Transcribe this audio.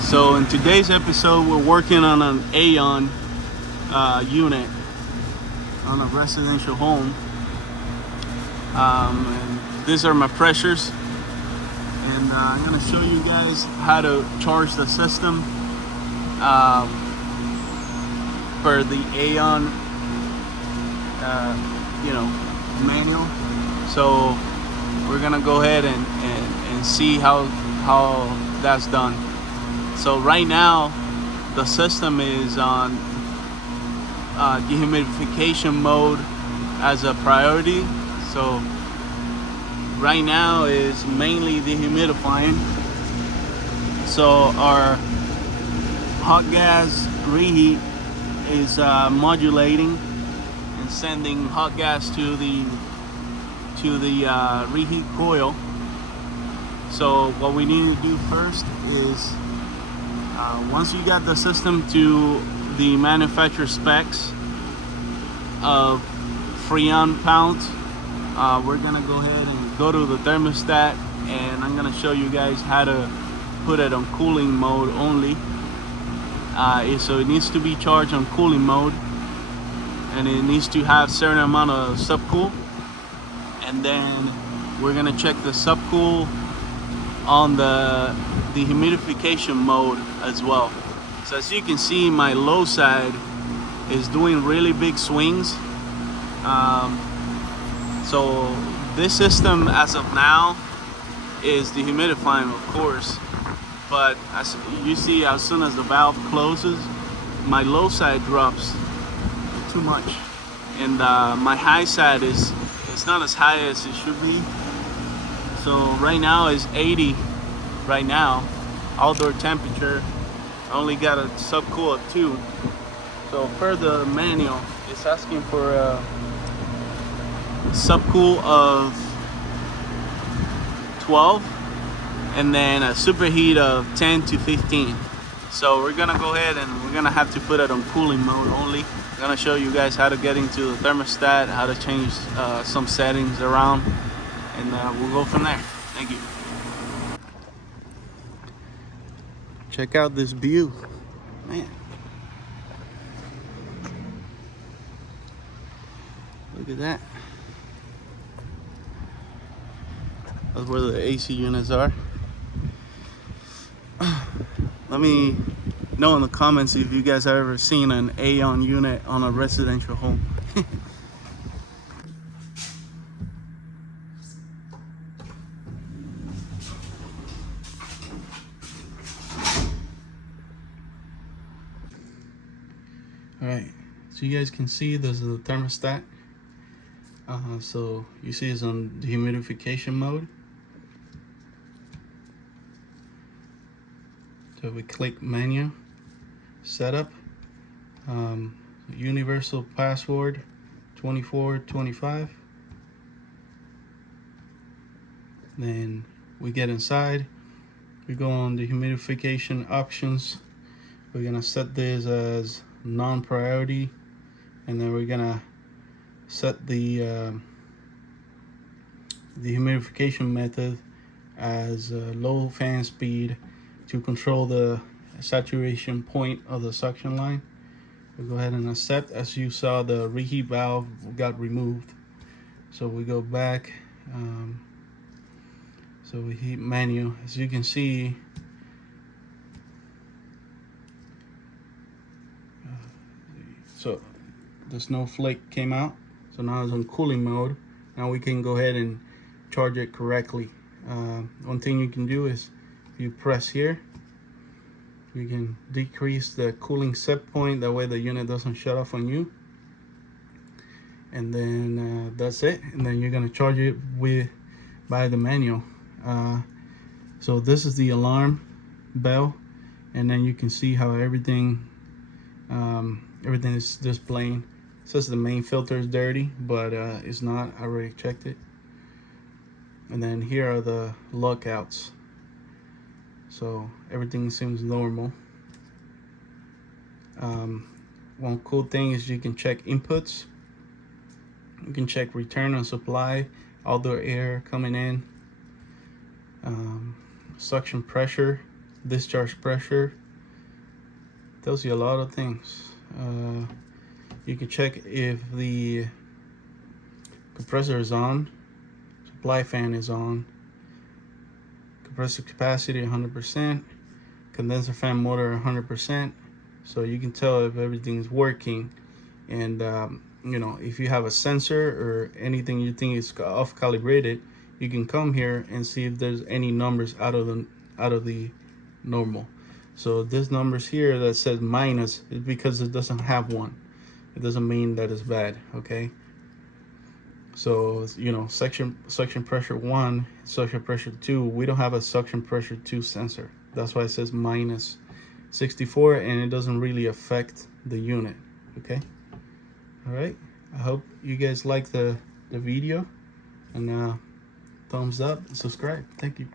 So in today's episode, we're working on an aaon unit on a residential home. And these are my pressures. And I'm going to show you guys how to charge the system for the aaon, manual. So we're going to go ahead and see how that's done. So right now, the system is on dehumidification mode as a priority. So right now is mainly dehumidifying. So our hot gas reheat is modulating and sending hot gas to the reheat coil. So what we need to do first is once you got the system to the manufacturer specs of Freon pounds, we're gonna go ahead and go to the thermostat, and I'm gonna show you guys how to put it on cooling mode only. So it needs to be charged on cooling mode, and it needs to have certain amount of subcool, and then we're gonna check the subcool on the dehumidification mode as well. So as you can see, my low side is doing really big swings. So this system as of now is dehumidifying, of course, but as you see, as soon as the valve closes, my low side drops too much, and my high side is not as high as it should be. So right now is 80 right now, outdoor temperature. I only got a subcool of 2. So per the manual, it's asking for a subcool of 12 and then a superheat of 10 to 15. So we're gonna go ahead and we're gonna have to put it on cooling mode only. I'm gonna show you guys how to get into the thermostat, how to change some settings around, and we'll go from there. Thank you. Check out this view, man. Look at that. That's where the AC units are. Let me know in the comments if you guys have ever seen an aaon unit on a residential home. Alright, so you guys can see this is the thermostat. So you see it's on dehumidification mode. So we click menu, setup, universal password 2425. Then we get inside, we go on the humidification options. We're gonna set this as non-priority, and then we're gonna set the humidification method as low fan speed to control the saturation point of the suction line. We'll go ahead and accept. As you saw, the reheat valve got removed, so we go back. So we hit menu. As you can see, so the snowflake came out, so now it's on cooling mode. Now we can go ahead and charge it correctly. One thing you can do is if you press here, you can decrease the cooling set point, that way the unit doesn't shut off on you. And then that's it, and then you're going to charge it by the manual. So this is the alarm bell, and then you can see how everything is displaying. It says the main filter is dirty, but it's not. I already checked it. And then here are the lookouts. So everything seems normal. One cool thing is you can check inputs. You can check return on supply, outdoor air coming in, suction pressure, discharge pressure. Tells you a lot of things. You can check if the compressor is on, supply fan is on, compressor capacity 100%, condenser fan motor 100%. So you can tell if everything's working. And you know, if you have a sensor or anything you think is off calibrated, you can come here and see if there's any numbers out of the normal. So this numbers here that says minus is because it doesn't have one. It doesn't mean that it's bad, okay? So, you know, suction pressure 1, suction pressure 2, we don't have a suction pressure 2 sensor. That's why it says minus 64, and it doesn't really affect the unit, okay? All right, I hope you guys like the video, and thumbs up and subscribe. Thank you.